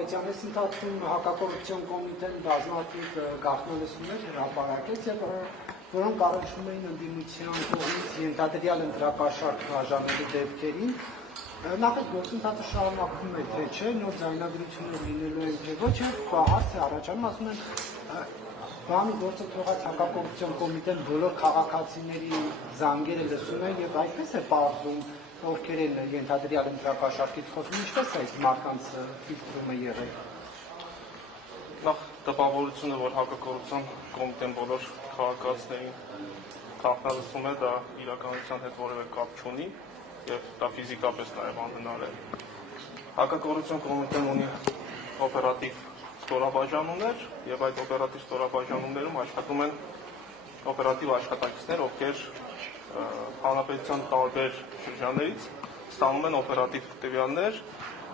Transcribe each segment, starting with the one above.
Կարապետյան, այս ընթացքում հակակոռուպցիոն կոմիտեն բազմաթիվ գաղտնալսումներ հրապարակեց եւ որոնք առնչվում էին ընդդիմության կողմից ենթադրյալ ընտրակաշառք բաժանելու դեպքերին։ Նախ այդ գործընթացը շարունակվում է թե չէ, նոր ձայնագրություններ լինելու են թե ոչ, եւ հարց է առաջանում, ասում են բանի գործը թողած հակակոռուպցիոն կոմիտեն բոլոր քաղաքացիների զանգերը լսում են եւ այդպես է պարզում ովքեր են ենթադրյալ ընտրակաշառքից խոսում, ինչպես է այս մարդկանց ֆիլտրումը եղել։ Նախ տպավորությունը, որ հակակոռուպցիոն կոմիտեն բոլոր քաղաքացիներին գաղտնալսում է, դա իրականության հետ որևէ կապ չունի եւ դա ֆիզիկապես նաեւ անհնար է։ Հակակոռուպցիոն կոմիտեն ունի օպերատիվ ստորաբաժանումներ եւ այդ օպերատիվ ստորաբաժանումներում աշխատում են օպերատիվ աշխատակիցներ, ովքեր հանրապետության տարբեր շրջաններից ստանում են օպերատիվ տվյալներ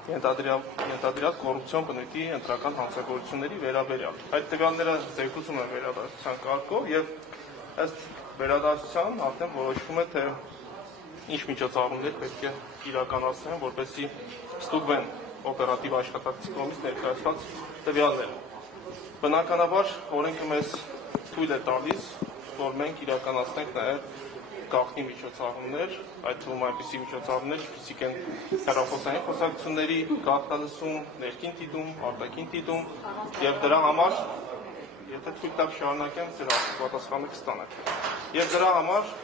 ենթադրյալ կոռուպցիոն բնույթի ընտրական հանցագործությունների վերաբերյալ։ Այդ տվյալները զեկուցում են վերադասության կարգով եւ ըստ վերադասության արդեն որոշվում է, թե ինչ միջոցառումներ պետք է իրականացնեն, որպեսզի ստուգվեն օպերատիվ աշխատակցի կողմից ներկայացված տվյալները։ Բնականաբար օրենքը մեզ թույլ է տալիս, որ մենք իրականացնենք նաեւ գաղտնի միջոցառումներ, այդ թվում այնպիսի միջոցառումներ, ինչպիսիք են հեռախոսային խոսակցությունների գաղտնալսում, ներքին դիտում, արտաքին դիտում եւ դրա համար, եթե թույլ տակ շարունակեմ, ձեր պատասխանը կստանաք։ Եվ դրա համար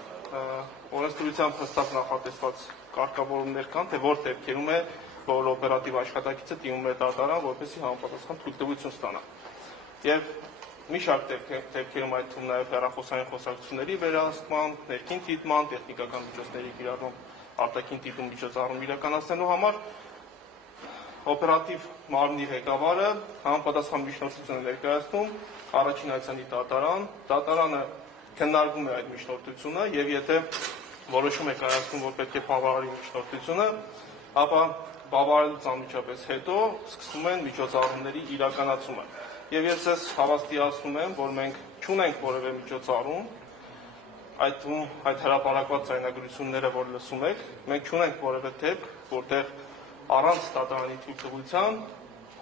օրենսդրությամբ հստակ նախատեսված կարգավորումներ կան, թե որ դեպքերում է, որ օպերատիվ աշխատակիցը դիմում է դատարան, որպեսզի համապատասխան թույլտվություն ստանա։ Եվ մի շարք դեպքերում այդ թվում նաև հեռախոսային խոսակցությունների վերահսկման, ներքին դիտման, տեխնիկական միջոցների կիրառում, արտաքին դիտում միջոցառում իրականացնելու համար օպերատիվ մարմնի ղեկավարը համապատասխան միջնորդություն է ներկայացնում առաջին այցանի դատարան, դատարանը քննարկում է այդ միջնորդությունը եւ եթե որոշում է կայացնում, որ պետք է բավարարի միջնորդությունը, ապա բավարարելուց անմիջապես հետո սկսում են միջոցառումների իրականացումը։ Եվ ես ես հավաստիացնում եմ, որ մենք չունենք որևէ միջոցառում, այդ հրապարակված ձայնագրությունները, որ լսում եք, մենք չունենք որևէ դեպք, որտեղ առանց դատարանի թույլտվության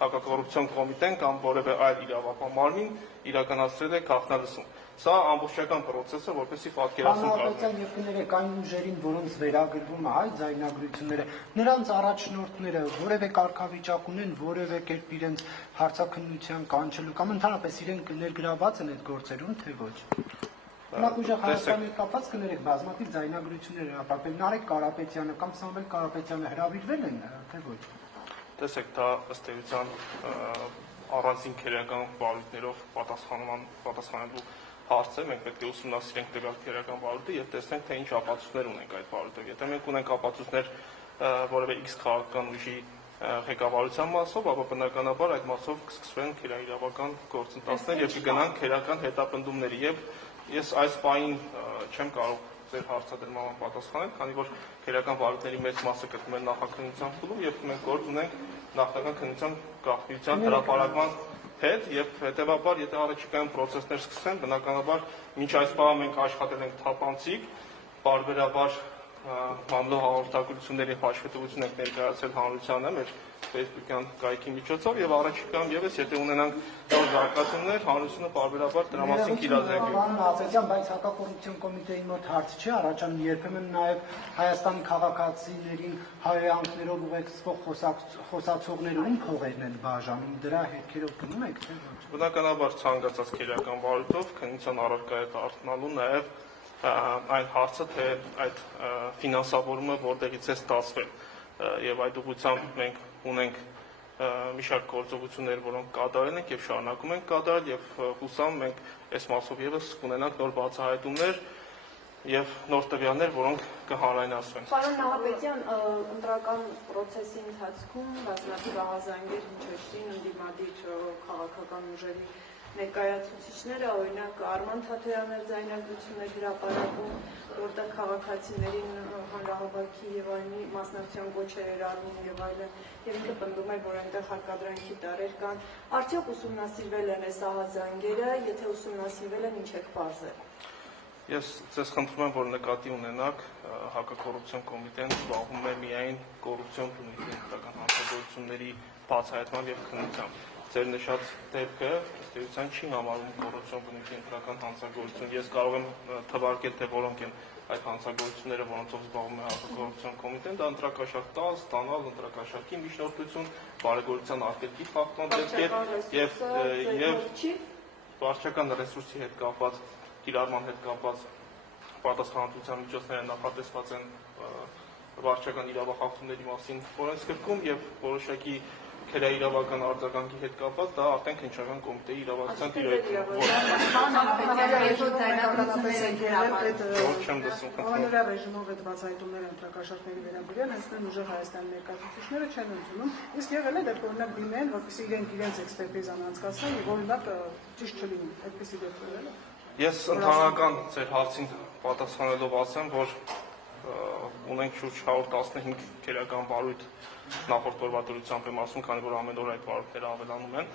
հակակոռուպցիոն կոմիտեն կամ որևէ այլ իրավապահ մարմին իրականացրել է գաղտնալսում։ Սա ամբողջական process է, որպեսզի պատկերացում կազմի։ Եվ կներեք այն ուժերին, որոնց վերագրվում է այդ ձայնագրությունները, նրանց առաջնորդները որևէ կարգավիճակ ունեն, որևէ կերպ իրենց հարցաքննության կանչելու կամ ընդհանրապես իրենք ներգրաված են այդ գործերում, թե ոչ։ Օրինակ ուժեղ Հայաստանի հետ կապված կներեք բազմաթիվ ձայնագրություններ հրապարակվել, Նարեկ Կարապետյանը կամ Սամվել Կարապետյանը հրավիրվել են, թե ոչ։ Տեսեք, դա ըստ էության առանձին քերական բարույթներով պատասխանելու հարց է, մենք պետք է ուսումնասիրենք տվյալ քերական բարույթը եւ տեսնենք, թե ինչ ապացույցներ ունենք այդ բարույթով։ Եթե մենք ունենք ապացույցներ որևէ X քաղաքական ուժի ղեկավարության մասով, ապա բնականաբար այդ մասով կսկսվեն քերաիրավական գործընթացներ եւ կգնան քերական հետապնդումների եւ ես այս պահին չեմ կարող ձեր հարցադրմանը պատասխանել, քանի որ քերական բարույթների մեծ մասը գտնվում է նախաքննության փուլում եւ մենք գործ ունենք նախնական քննության գաղտնիության հրապարակման հետ եւ հետեւաբար եթե առաջիկայում process-ներ սկսեն, բնականաբար մինչ այս պահը մենք աշխատել ենք թափանցիկ, բարբերաբար մամլո հաղորդակցությունների հաշվետվություն ենք ներկայացրել հանրությանը մեր Facebook-յան կայքի միջոցով եւ առաջիկայում եւս եթե ունենանք նոր զարգացումներ, հանրությունը բարբերաբար դրա մասին կիրազեկվի։ Պարոն Աղբեկյան, բայց հակակոռուպցիոն կոմիտեի մոտ հարց չի առաջանում, երբեմն նաեւ Հայաստանի քաղաքացիներին հայհոյանքներով ուղեկցող խոսացողներում փողերն են բաժանում, դրա հետքերով գնում եք, թե ոչ։ Բնականաբար ցանկացած քերական բարույթով քննության առարկա է դառնալու նաեւ այն հարցը, թե այդ ֆինանսավորումը որտեղից է ստացվել եւ այդ ուղղությամբ մենք ունենք մի շարք գործողություններ, որոնք կատարել ենք եւ շարունակում ենք կատարել եւ հուսամ մենք այս մասով եւս կունենանք նոր բացահայտումներ եւ նոր տվյալներ, որոնք կհանրայնացվեն։ Պարոն Նահապետյան, ընտրական process-ի ընթացքում բազմաթիվ ահազանգեր հնչեցին ընդդիմադիր քաղաքական ուժերի ներկայացուցիչները, օրինակ Արման Թաթեյաններ ձայնագրություններ հրապարակում, որտեղ քաղաքացիներին հանրահավաքի եւ այլնի մասնակցության գոչեր էր արվում եւ այլն, եւ ինքը պնդում էր, որ այնտեղ հարկադրանքի տարեր կան։ Արդյոք ուսումնասիրվել են այս ահազանգերը, եթե ուսումնասիրվել են, ինչ եք պարզել։ Ես ձեզ խնդրում եմ, որ նկատի ունենաք հակակոռուպցիոն կոմիտեն զբաղվում է միայն կոռուպցիոն բնույթի ընտրական հանցագործությունների բացահայտման եւ քննությամբ։ Ձեր նշած դեպքը ըստ էության չի համարում կոռուպցիոն բնույթի ընտրական հանցագործություն։ Ես կարող եմ թվարկել, թե որոնք են այդ հանցագործությունները, որոնցով զբաղվում է հակակոռուպցիոն կոմիտեն, դա ընտրակաշառք տալ, ստանալ, ընտրակաշառքի միջնորդություն, բարեգործության արտերկիր խախտման դեպքեր եւ վարչական ռեսուրսի հետ կապված, կիրառման հետ կապված պատասխանատվության միջոցները նախատեսված են վարչական իրավախախտումների մասին օրենսգրքում եւ որոշակի քրեաիրավական արձագանքի հետ կապված դա արդեն քննչական կոմիտեի իրավասության տիրույթն է։ Անօրյա ռեժիմով այդ բացահայտումները ընտրակաշառքների վերաբերյալ հենց ուժեղ Հայաստանի ներկայացուցիչները չեն ընդունում, իսկ եղել է դեպք օրինակ դիմեն, որպեսզի իրենց էքսպերտիզան անցկացնեն եւ օրինակ ճիշտ չլինի, այդպեսի դեպքեր։ Ես ընդհանրական ձեր հարցին պատասխանելով ասեմ, որ ունենք շուրջ 115 քերական վարույթ նախորդ օրվա դրությամբ եմ ասում, քանի որ ամեն օր այդ վարույթները ավելանում են։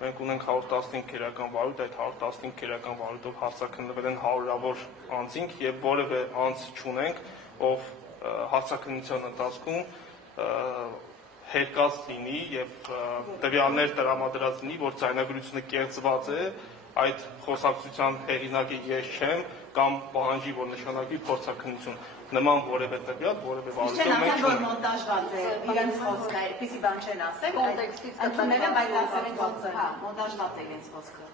Մենք ունենք 115 քերական վարույթ, այդ 115 քերական վարույթով հարցաքննվել են հարյուրավոր անձինք եւ որևէ անձ չունենք, ով հարցաքննության ընթացքում հերկած լինի եւ տվյալներ տրամադրած լինի, որ ձայնագրությունը կեղծված է, այդ խոսակցության հեղինակը ես չեմ կամ պահանջի, որ նշանակվի փորձաքննություն։ Նման որևէ տվյալ, որևէ վարույթով մենք չունենք։ Մոնտաժված է իրենց խոսքը, այդպեսի բան չեն ասել, ընդունել են, բայց ասել են որ մոնտաժված է իրենց խոսքը։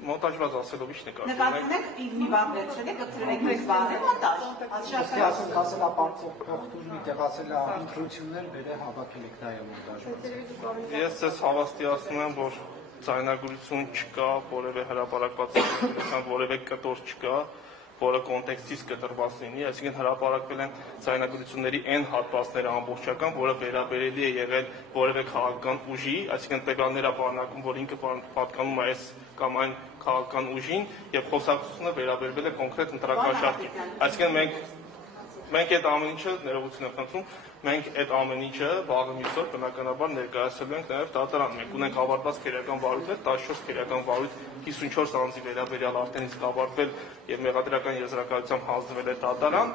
Մոնտաժված ասելով ի՞նչ նկատի Նկատունեք մի բան վերցրել եք, գցրել եք մեկ բան, մոնտաժ։ Ասել ասել ապարծող փոխտուժի տեղացել ընտրություններ բերե հավաքել եք դա է մոնտաժված։ Ես ձեզ հավաստիացնում եմ, որ ձայնագրություն չկա, որևէ հրապարակված որևէ կտոր չկա, որը կոնտեքստից կտրված լինի, այսինքն հրապարակվել են ձայնագրությունների այն հատվածները ամբողջական, որը վերաբերելի է եղել որևէ քաղաքական ուժի, այսինքն տվյալները պարունակում, որ ինքը պատկանում է այս կամ այն քաղաքական ուժին, եւ խոսակցությունը վերաբերվել է կոնկրետ ընտրակաշառքին։ Այսինքն մենք այդ ամեն ինչը ներողություն եմ խնդրում, մենք այդ ամեն ինչը վաղը մյուսօր բնականաբար ներկայացրելու ենք նաև դատարան։ Մենք ունենք ավարտված քերական վարույթներ, 14 քերական վարույթ 54 անձի վերաբերյալ արդեն իսկ ավարտվել եւ մեղադրական եզրակացությամբ հանձնվել է դատարան։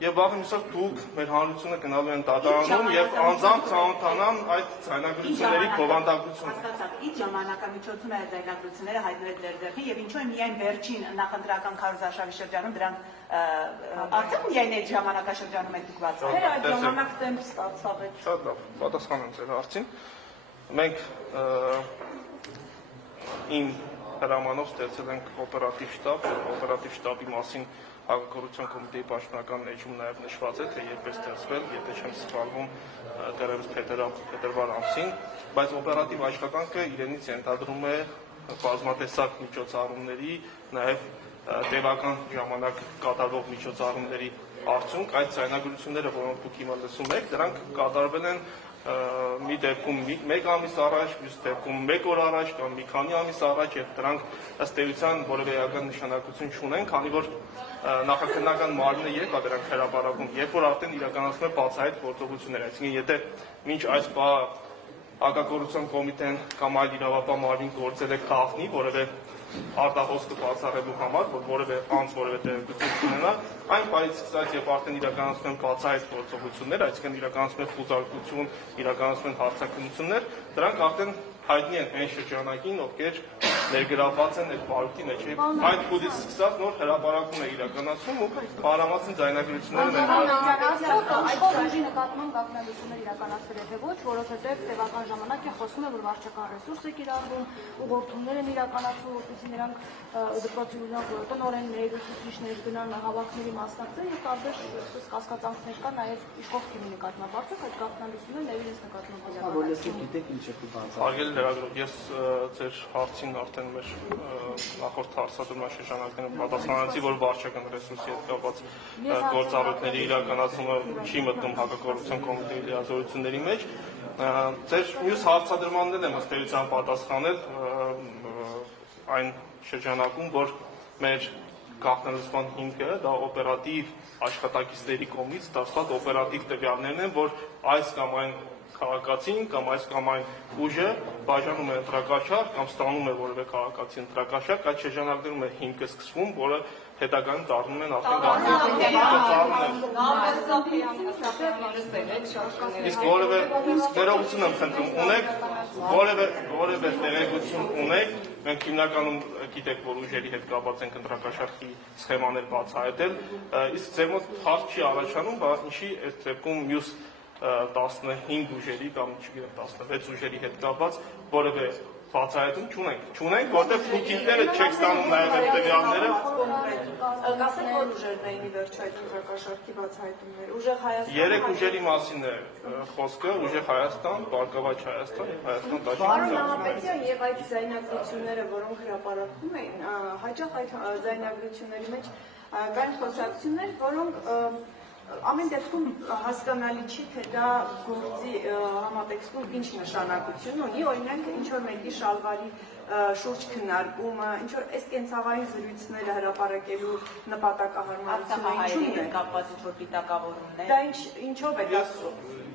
Եվ վաղը մյուսօր դուք մեր հանրությունը գնալու են դատարանում եւ անձամբ ծանոթանան այդ ձայնագրությունների բովանդակությունը։ Ինչ ժամանակամիջոցում է այդ ձայնագրությունները հայտնվել ձեր ձեռքին եւ ինչու է միայն վերջին նախընտրական քարոզարշավի շրջանում դրանք արդեն միայն այդ ժամանակաշրջանում եք դուք բացել։ Թե այդ ժամանակ տեմպ ստացավ է։ Շատ լավ, պատասխանեմ ձեր հարցին։ Մենք իմ հրամանով ստեղծել ենք օպերատիվ շտաբի մասին հակակոռուպցիոն կոմիտեի պաշտոնական էջում նաև նշված է, թե երբ է ստեղծվել, եթե չեմ սխալվում, դեռևս փետրվար ամսին, բայց օպերատիվ աշխատանքը իրենից ենթադրում է բազմատեսակ միջոցառումների, նաև տևական ժամանակ կատարվող միջոցառումների արդյունք, այդ ձայնագրությունները, որոնք դուք հիմա լսում եք, դրանք կատարվել են մի դեպքում մեկ ամիս առաջ, մյուս դեպքում մեկ օր առաջ կամ մի քանի ամիս առաջ եւ դրանք ըստ էության որևէ էական նշանակություն չունեն, քանի որ նախաքննական մարմինը երբ է դրանք հրապարակում, երբ որ արդեն իրականացնում է բացահայտ գործողություններ, այսինքն եթե մինչ այս բանը հակակոռուպցիոն կոմիտեն կամ այլ իրավապահ մարմին գործել է խախտի, որևէ արտահոսքը բացառելու համար, որ որևէ անձ որևէ տեղեկություն ունենա, այն պահից սկսած եւ արդեն իրականացնում են բացահայտ գործողություններ, այսինքն իրականացնում են խուզարկություն, իրականացնում են հարցաքննություններ, դրանք արդեն հայտնի են այն շրջանակին, ովքեր ներգրավված են այդ վարույթի մեջ։ Այդ փուլից սկսած նոր հրապարակում է իրականացում ու բարամասն ձայնագրություններն են այդ ուժի նկատմամբ գաղտնալություններ իրականացվել է թե ոչ, որովհետև տևական ժամանակ է խոսում է, որ վարչական ռեսուրս է կիրառվում, ուղղորդումներ են իրականացվում, որպեսզի նրանք դպրոցի տնօրեններ, ուսուցիչներ գնան հավաքների մասնակցեն եւ տարբեր կասկածանքներ կա նաեւ իշխող թիմի նկատմամբ։ Արդյոք այդ գաղտնալությունները իրենց նկատմամբ Արգելի լրագրող, ես ձեր հարցին արդեն մեր նախորդ հարցադրման շրջանակներում պատասխանեցի, որ վարչական ռեսուրսի հետ կապված գործառույթների իրականացումը չի մտնում հակակոռուպցիոն կոմիտեի լիազորությունների մեջ։ Ձեր մյուս հարցադրմաններն եմ ըստ էության պատասխանել այն շրջանակում, որ մեր գաղտնալուծման հիմքը դա օպերատիվ աշխատակիցների կողմից ստացված օպերատիվ տվյալներն են, որ այս կամ այն քաղաքացին կամ այս կամ այն ուժը բաժանում է ընտրակաշառք կամ ստանում է որևէ քաղաքացի ընտրակաշառք, այդ շրջանակներում է հիմքը սկսվում, որը հետագայում դառնում են արդեն իսկ որևէ ներողություն եմ խնդրում, ունեք որևէ տեղեկություն ունեք, մենք հիմնականում գիտեք, որ ուժերի հետ կապված ենք ընտրակաշառքի սխեմաներ բացահայտել, իսկ ձեր մոտ հարց չի առաջանում, բայց ինչի այս դեպքում մյուս 15 ուժերի կամ 16 ուժերի հետ կապված որևէ բացահայտում չունենք, որտեղ դուք ինքները չեք ստանում նաև այդ տվյալները։ Կասեք, որ ուժերն էին ի վերջո այդ ընտրակաշառքի բացահայտումները։ Ուժեղ Հայաստան։ Երեք ուժերի մասին է խոսքը, ուժեղ Հայաստան, Բարգավաճ Հայաստան եւ Հայաստան Դաշնություն։ Պարոն Նահապետյան, եւ այդ ձայնագրությունները, որոնք հրապարակվում էին, հաճախ այդ ձայնագրությունների մեջ կային խոսակցություններ, որոնք ամեն դեպքում հասկանալի չի, թե դա գործի համատեքստում ինչ նշանակություն ունի, օրինակ ինչ-որ մեկի շալվարի շուրջ քննարկումը, ինչ-որ այս կենցաղային զրույցները հրապարակելու նպատակահարմարությունը ինչու' է կապված ինչ-որ պիտակավորումներ։ Դա ինչով է դա։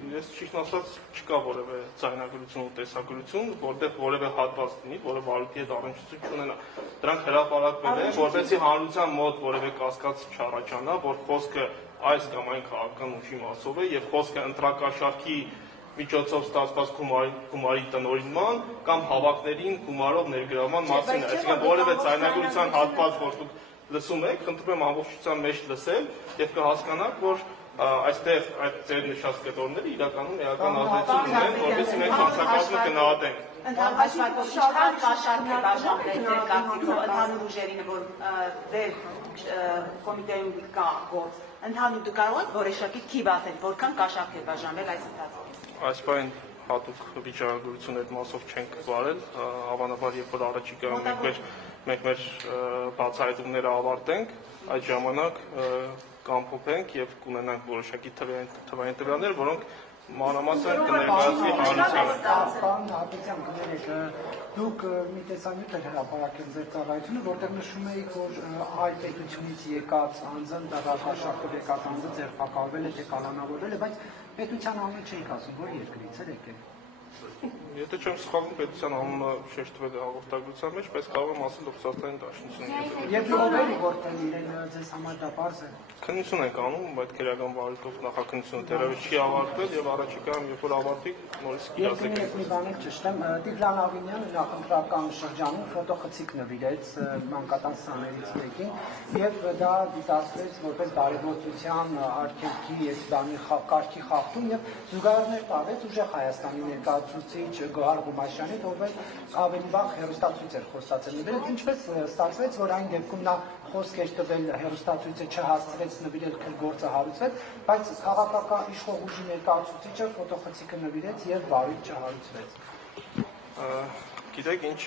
Ես ճիշտ ասած չկա որևէ ձայնագրություն ու տեսագրություն, որտեղ որևէ հատված լինի, որը վարույթի հետ առնչություն չունենա։ Դրանք հրապարակվել են, որպեսզի հանրության մոտ որևէ կասկած չառաջանա, որ խոսքը այս կամ այն քաղաքական ուժի մասով է եւ խոսքը ընտրակաշառքի միջոցով ստացված գումարի տնօրինման կամ հավաքներին գումարով ներգրավման մասին է։ Այսինքն որևէ ձայնագրության հատված, որ դուք լսում եք, խնդրում եմ ամբողջության մեջ լսել եւ կհասկանաք, որ այստեղ այդ ձեր նշած կետորները իրականում էական ազդեցություն ունեն, որովհետեւ մենք հանցակազմը գնահատենք։ Ընդհանրապես շատ կաշառք է բաժանվել ձեր կարծիքով ընդհանուր ուժերին, որ ձեր կոմիտեում կա գործ։ Ընդհանուր դու կարող եք որոշակի թիվ ասել, որքան կաշառք է բաժանվել այս ընթացքում։ Այս բան հատուկ վիճակագրություն այդ մասով չենք վարել, հավանաբար երբ որ առաջիկայում մենք մեր բացահայտումները ավարտենք, այդ ժամանակ կամփոփենք եւ կունենանք որոշակի թվային տվյալներ, որոնք մանրամասն կներկայացվի հանրությանը։ Պարոն Նահապետյան, կներեք, դուք մի տեսանյութ եք հրապարակել ձեր ծառայությունը, որտեղ նշում էիք, որ այլ պետությունից եկած անձը, ընտրակաշառքով եկած անձը ձերբակալվել է, թե կալանավորվել է, բայց պետության անունը չէիք ասում, որ երկրից էր եկել։ Եթե չեմ սխալվում, պետության անունը շեշտվել է հաղորդագրության մեջ, բայց կարող եմ ասել Ռուսաստանի Դաշնությունից։ Եվ ով է որտեղ իրեն ձեզ համար դա պարզ է։ Քննություն ենք անում, այդ քրեական վարույթով նախաքննությունը դեռևս չի ավարտվել եւ առաջիկայում երբ որ ավարտվի, նորից կիրասեք։ Ես մի բան ճշտեմ, Տիգրան Ավինյանը նախընտրական շրջանում ֆոտոխցիկ նվիրեց մանկատան սաներից մեկին եւ դա դիտարկվեց որպես բարեգործության արգելքի այս բանի կարգի խախտում եւ զուգահեռներ տալեց ուժեղ Հայաստանի ներկայացուցիչ Գոհար Գումաշյանի, ով ավելի վաղ հեռուստացույց էր խոստացել նվիրել, ինչպես ստացվեց, որ այն դեպքում նա խոսք էր տվել հեռուստացույցը չհասցրեց նվիրել գործը հարուցվեց, բայց քաղաքական իշխող ուժի ներկայացուցիչը ֆոտոխցիկը նվիրեց եւ վարույթ չհարուցվեց։ Գիտեք ինչ,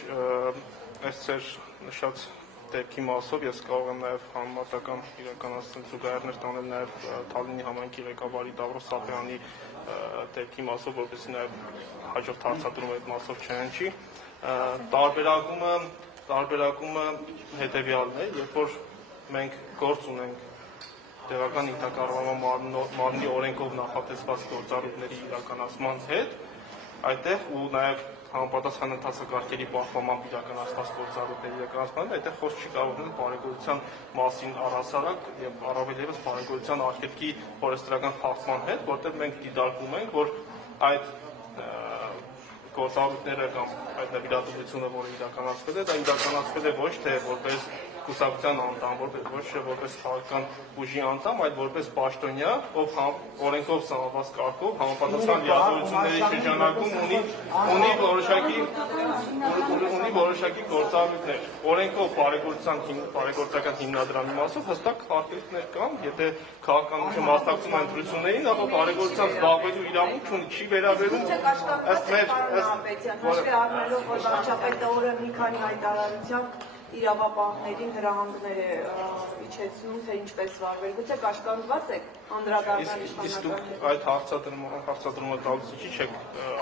այս ծեր նշած դեպքի մասով ես կարող եմ նաև համեմատական իրականացնել զուգահեռներ տանել նաև Թալինի համայնքի ղեկավարի Տավրոս Սափյանի դեպքի մասով, որովհետեւ նաև հաջորդ հարցադրումը այդ մասով չհնչի։ Տարբերակումը հետևյալն է, երբ որ մենք գործ ունենք տեղական ինքնակառավարման մարմնի օրենքով նախատեսված գործառույթների իրականացման հետ, այդտեղ ու նաև համապատասխան ընթացակարգերի պահպանմամբ իրականացված գործառույթների իրականացման, այդտեղ խոսք չի կարող լինել բարեգործության մասին առհասարակ եւ առավել եւս բարեգործության արգելքի օրենսդրական խախտման հետ, որտեղ մենք դիտարկում ենք, որ այդ գործառույթները կամ այդ նվիրատվությունը, որը իրականացվել է, դա իրականացվել է ոչ թե որպես կուսակցության անդամ, ոչ թե որպես քաղաքական ուժի անդամ, այլ որպես պաշտոնյա, ով օրենքով սահմանված կարգով համապատասխան լիազորությունների շրջանակում ունի որոշակի գործառույթներ։ Օրենքով բարեգործական հիմնադրամի մասով հստակ արգելքներ կան, եթե քաղաքական ուժը մասնակցում է ընտրություններին, ապա բարեգործությամբ զբաղվելու իրավունք չունի, չի վերաբերում ըստ մեր հաշվի առնելով, որ վարչապետը օրը մի քանի հայտարարությամբ իրավապահներին հրահանգներ է իջեցնում, թե ինչպես վարվել։ Գուցե կաշկանդված եք անդրադառնալ Իսկ դուք այդ հարցադրումը տալուց ինչի չեք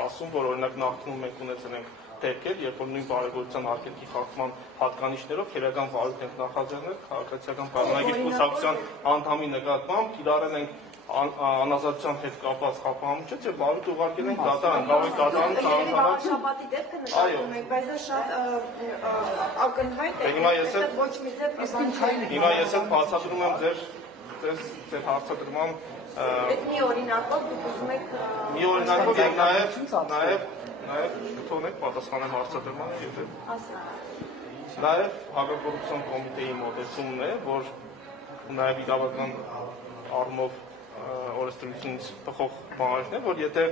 ասում, որ օրինակ նախկինում մենք ունեցել ենք դեպքեր, երբ որ նույն բարեգործության արգելքի խախտման հատկանիշներով քրեական վարույթ ենք նախաձեռնել քաղաքացիական պայմանագիր կուսակցության անդամի նկատմամբ, կիրառել ենք անազատության հետ կապված խափանոց եւ բարդ ուղարկել ենք դատարան, կարող է դատարանը ծանոթանալ։ Շաբաթի դեպքը նկատում ենք, բայց դա շատ ակնհայտ է։ Ոչ մի ձև Հիմա ես էլ բացատրում եմ ձեր հարցադրման մի օրինակով դուք ուզում եք մի օրինակով եւ նաեւ թողնեք պատասխանեմ հարցադրմանը, եթե նաեւ հակակոռուպցիոն կոմիտեի մոտեցումն է, որ նաեւ իրավական առումով օրենսդրությունից բխող բանալիքն է, որ եթե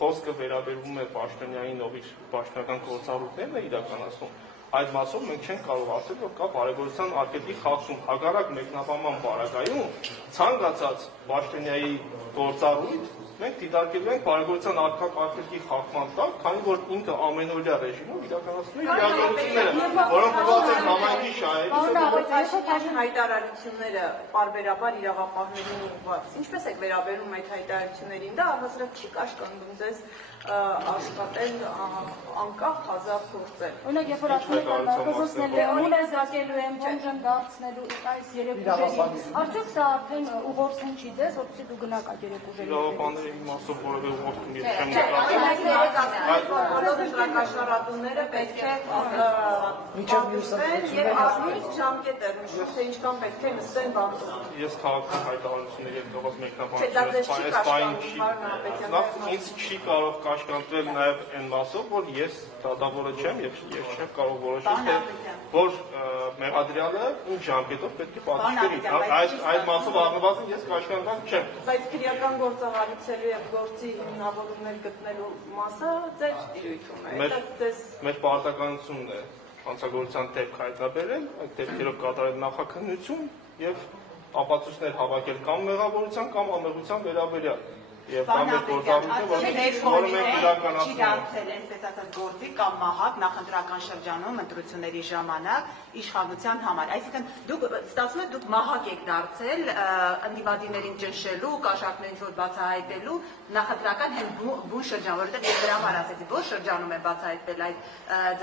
խոսքը վերաբերվում է պաշտոնյային, ով իր պաշտոնական գործառույթներն է իրականացնում, այդ մասով մենք չենք կարող ասել, որ կա բարեգործության արգելքի խախտում։ Հակառակ մեկնաբանման պարագայում ցանկացած պաշտոնյայի գործառույթ մենք դիտարկելու ենք բարեգործության արգելքի խախտման տակ, քանի որ ինքը ամենօրյա ռեժիմով իրականացնում է իրականությունները, որոնք ուղղված են համայնքի շահերին։ Հայտարարությունները պարբերաբար իրավապահներին ուղղված։ Ինչպես եք վերաբերում այդ հայտարարություններին, դա առհասարակ չի կաշկանդում ձեզ աշխատել անկախ հազար գործել։ Օրինակ, երբ որ ասում եք կոզոսնել լեոմուն զակելու են, բոմժն դարձնելու այս երեկույթերի, արդյոք սա արդեն ուղղորդում չի ձեզ, որպեսզի դու գնաք այդ երեկույթերի։ Իրավապահների մասով որևէ ուղղորդում ես չեմ նկատել։ Բոլոր հրաշարատունները պետք է պատվեն եւ ասնիկ ժամկետ էր նշում, թե ինչքան պետք է նստեն բանտում։ Ես քաղաքական հայտարարությունների հետ կողմած մեկնաբանությունից ինձ չի կարող կաշկանդվել նաև այն մասով, որ ես դատավորը չեմ եւ ես չեմ կարող որոշել, թե որ մեղադրյալը ինչ ժամկետով պետք է պատժվի։ Այդ մասով առնվազն ես կաշկանդված չեմ։ Բայց քրեական գործահարուցելու եւ գործի հիմնավորումներ գտնելու մասը ձեր տիրույթում է։ Մեր պարտականությունն է հանցագործության դեպք հայտնաբերել, այդ դեպքերով կատարել նախաքննություն եւ ապացույցներ հավաքել կամ մեղավորության կամ ամեղության վերաբերյալ։ Եվ կամ մեր գործառույթը, որը մենք իրականացնում չի դարձել այսպես ասած գործի կամ մահակ նախընտրական շրջանում ընտրությունների ժամանակ իշխանության համար։ Այսինքն դուք ստացվում է դուք մահակ եք դարձել ընդդիմադիրներին ճնշելու, կաշառքներին շուտ բացահայտելու նախընտրական հենց բուն շրջան, որովհետև ես դրա համար ասեցի, որ շրջանում է բացահայտվել այդ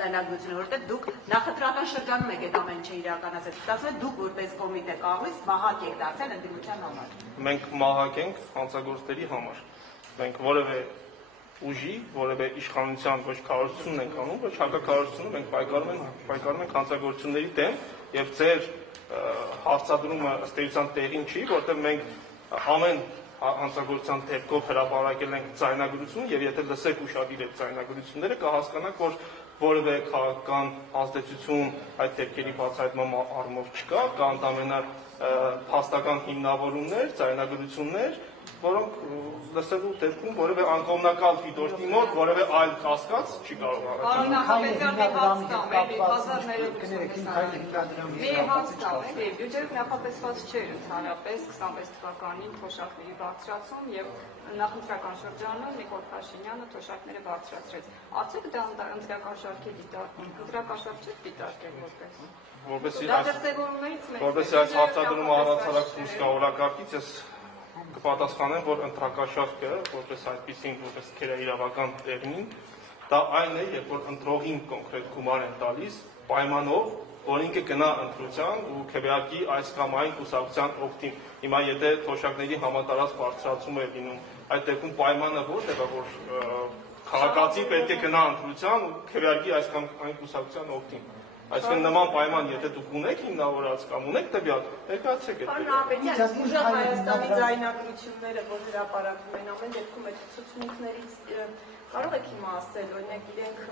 ձայնագրությունը, որովհետև դուք նախընտրական շրջանում եք այդ ամեն ինչը իրականացել։ Ստացվում է դուք որպես կոմիտե կողմից մահակ եք դարձել ընդդիմության համար։ Մենք մահակ ենք հանցագործների համար։ Մենք որևէ ուժի, որևէ իշխանության ոչ քարոզություն ենք անում, ոչ հակակարոզությունը մենք պայքարում ենք հանցագործությունների դեմ եւ ձեր հարցադրումը ըստ էության տեղին չի, որտեղ մենք ամեն հանցագործության դեպքով հրապարակել ենք ձայնագրություն եւ եթե լսեք ուշադիր այդ ձայնագրությունները կհասկանաք, որ որևէ քաղաքական ազդեցություն այդ դեպքերի բացահայտման առումով չկա, կա ընդամենը փաստական հիմնավորումներ, ձայնագրություններ, որոնք լսելու դեպքում որևէ անկողմնակալ դիտորդի մոտ որևէ այլ կասկած չի կարող առաջանալ։ Մի հաց տամ, բյուջետ նախատեսված չէր ընդհանրապես 26 թվականին թոշակների բարձրացում եւ նախընտրական շրջանում Նիկոլ Փաշինյանը թոշակները բարձրացրեց։ Արդյոք դա ընտրական շարք է դիտարկում, ընտրական շարք չէ դիտարկել որպես։ Որպես այս հարցադրումը առանցալակ դուրս ես կպատասխանեմ, որ ընտրակաշարքը, որպես այդպիսին, որպես քերաիրավական տերմին, դա այն է, երբ որ ընտրողին կոնկրետ գումար են տալիս, պայմանով, որ ինքը գնա ընտրության ու քվեարկի այս կամ այն կուսակցության օգտին։ Հիմա եթե թոշակների համատարած բարձրացում է լինում, այդ դեպքում պայմանը ոչ է, որ քաղաքացի պետք է գնա ընտրության ու քվեարկի այս կամ այն կուսակցության օգտին։ Այսինքն նման պայման, եթե դուք ունեք հիմնավորած կամ ունեք տվյալ, ներկայացրեք այդ դեպքը։ Ուժեղ Հայաստանի ձայնագրությունները, որ հրապարակվում են ամեն դեպքում այդ ցուցմունքներից կարող եք հիմա ասել, օրինակ իրենք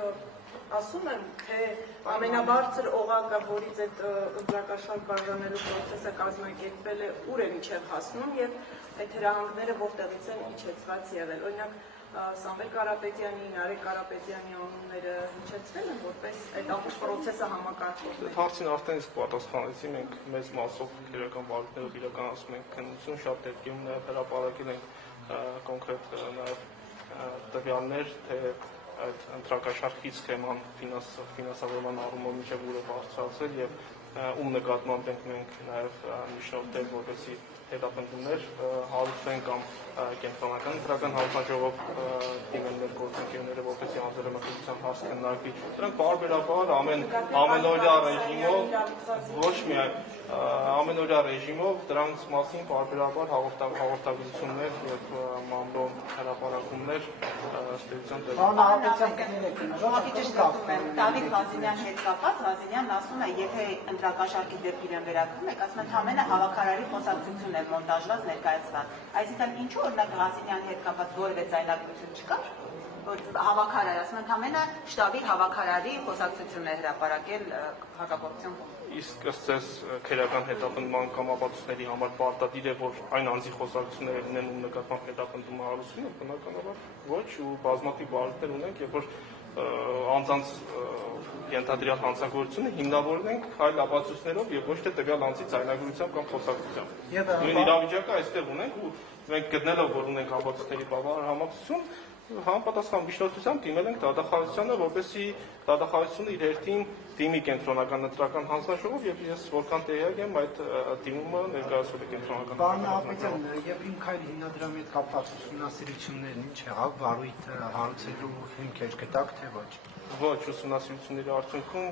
ասում են, թե ամենաբարձր օղակը, որից այդ ընտրակաշարք բաժանելու process-ը կազմակերպվել է, ուր է միջև հասնում եւ այդ հրահանգները որտեղից են իջեցված եղել։ Օրինակ Սամվել Կարապետյանի, Նարեկ Կարապետյանի անունները հնչեցվել են որպես այդ ամբողջ process-ը համակարգող։ Այդ հարցին արդեն իսկ պատասխանեցի, մենք մեծ մասով քրեական բարույթներով իրականացնում ենք քննություն, շատ դեպքերում նաև հրապարակել ենք կոնկրետ նաև տվյալներ, թե այդ ընտրակաշարքի սխեման ֆինանսավորման առումով միջև ուր է բարձրացել եւ ում նկատմամբ ենք մենք նաև միջնորդել, որպեսզի հետապնդումներ հարուցվեն կամ կենտրոնական ընտրական հանձնաժողով դիմեն մեր գործընկերները, որպեսզի անձեռնամխելիության հարց քննարկվի։ Դրանք պարբերաբար ամենօրյա ռեժիմով, ոչ միայն ամենօրյա ռեժիմով դրանց մասին պարբերաբար հաղորդագրություններ եւ մամլո հրապարակումներ ըստ էության Ժողովի ճշտում եմ, Դավիթ Ղազինյանի հետ կապված, Ղազինյանն ասում է, եթե ընտրական շարքի դեպք իրեն վերագրում եք, ասում են համենը հավաքարարի խոսակցություն էր մոնտաժված ներկայացված։ Այսինքն ինչու օրինակ Ղազինյանի հետ կապված որևէ ձայնագրություն չկար, որ հավաքարար, ասում են համենը շտաբի հավաքարարի խոսակցությունն է հրապարակել հակակոռուպցիոն կողմից։ Իսկ ըստ էս քերական հետապնդման կամ ապացույցների համար պարտադիր է, որ այն անձի խոսակցությունները լինեն ում նկատմամբ հետապնդումը հարուցվում է, բնականաբար ոչ, ու բազմաթիվ բարդներ ունենք, երբ որ անձանց ենթադրյալ հանցագործությունը հիմնավորել ենք այլ ապացույցներով եւ ոչ թե տվյալ անձի ձայնագրությամբ կամ խոսակցությամբ։ Նույն իրավիճակը այստեղ ունենք ու մենք գտնելով, որ ունենք ապացույցների բավարար համակցություն, համապատասխան միջնորդությամբ դիմել ենք դատախազությանը, որպեսզի դատախազությունը իր հերթին դիմի կենտրոնական ընտրական հանձնաժողով եւ ես որքան տեղյակ եմ այդ դիմումը ներկայացվել է կենտրոնական։ Պարոն Ահմեդյան, եւ իմ քայլ հիմնադրամի հետ կապված ուսումնասիրություններն ինչ եղավ, վարույթ հարուցելու հիմքեր գտաք թե ոչ։ Ոչ, ուսումնասիրությունների արդյունքում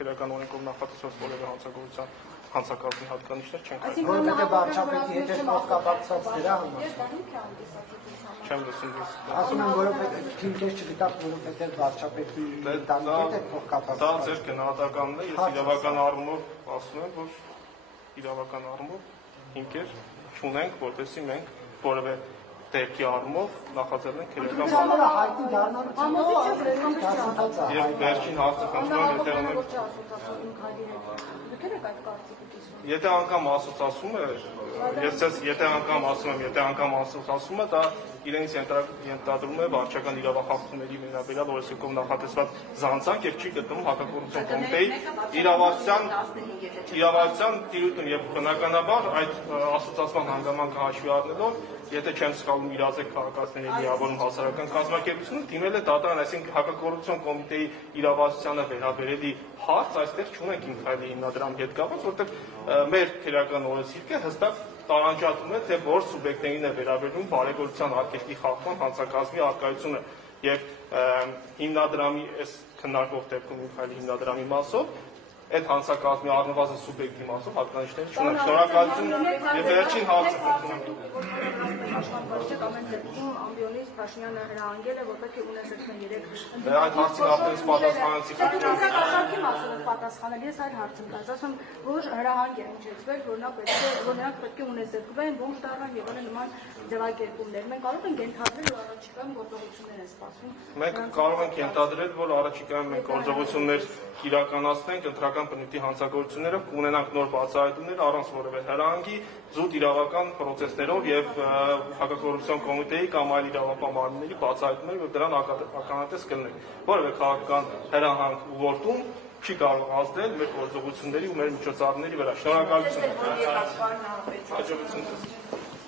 քերական օրենքով նախատեսված որևէ հանցագործության հանցակազմի հատկանիշներ չեն հայտնվել։ Որովհետեւ վարչապետի հետ կապակցված դրա համար։ Չեմ լսում ես։ Ասում եմ, որովհետեւ հիմքեր չգտաք, որովհետեւ վարչապետի տանիքն է կապակցված։ Դա ձեր գնահատականն է, ես իրավական առումով ասում եմ, որ իրավական առումով հիմքեր չունենք, որտեսի մենք որևէ դեպքի առումով նախաձեռնենք քերական Ցավալը հայտնի դառնալու եւ վերջին հարցը խնդրում եմ եթե անգամ ասոցացում է, ես եթե անգամ ասում եմ, եթե անգամ ասոցացում է, դա իրենց ենթադրում է վարչական իրավախախտումների վերաբերյալ օրենսգրքով նախատեսված զանցանք եւ չի գտնվում հակակոռուպցիոն կոմիտեի իրավասության տիրույթում եւ բնականաբար այդ ասոցացման հանգամանքը հաշվի առնելով եթե չեմ սխալվում իրազեկ քաղաքացիների միավորում հասարակական կազմակերպությունը դիմել է դատարան, այսինքն հակակոռուպցիոն կոմիտեի իրավասությանը վերաբերելի հարց այստեղ չունենք իմ քայլի հիմնադրամի հետ կապված, որտեղ մեր քերական օրենսգիրքը հստակ տարանջատում է, թե որ սուբյեկտներին է վերաբերում բարեգործության արգելքի խախտման հանցակազմի առկայությունը եւ հիմնադրամի այս քննարկող դեպքում իմ քայլի հիմնադրամի մասով այդ հանցակազմի առնվազն սուբյեկտի մասով հատկանիշներ չունենք։ Շնորհակալություն եւ վերջին հարցը ամբիոնից Փաշինյանը հրահանգել է, որ պետք է ունեցել 3 այդ հարցին ապրես պատասխանեցի Շարքի մասով է պատասխանել, ես այլ հարց եմ տալիս, ասում որ հրահանգ է հնչեցվել, որ նրանք պետք է ունեցել ոնց դառնան եւ այլն նման ձևակերպումներ։ Մենք կարող ենք ենթադրել, որ առաջիկայում գործողություններ են սպասվում։ Մենք կարող ենք ենթադրել, որ առաջիկայում մենք գործողություններ իրականացնենք ընտրական բնույթի հանցագործություններով, կունենանք նոր բացահայտումներ առանց որևէ հրահանգի, զուտ իրավական պրոցեսներով եւ հակակոռուպցիոն կոմիտեի կամ այլ իրավապահ մարմինների բացահայտումներով եւ դրան ականատես կլինենք։ Որևէ քաղաքական հրահանգ ուղղորդում չի կարող ազդել մեր գործողությունների ու մեր միջոցառումների վրա։ Շնորհակալություն։ Հաջողություն։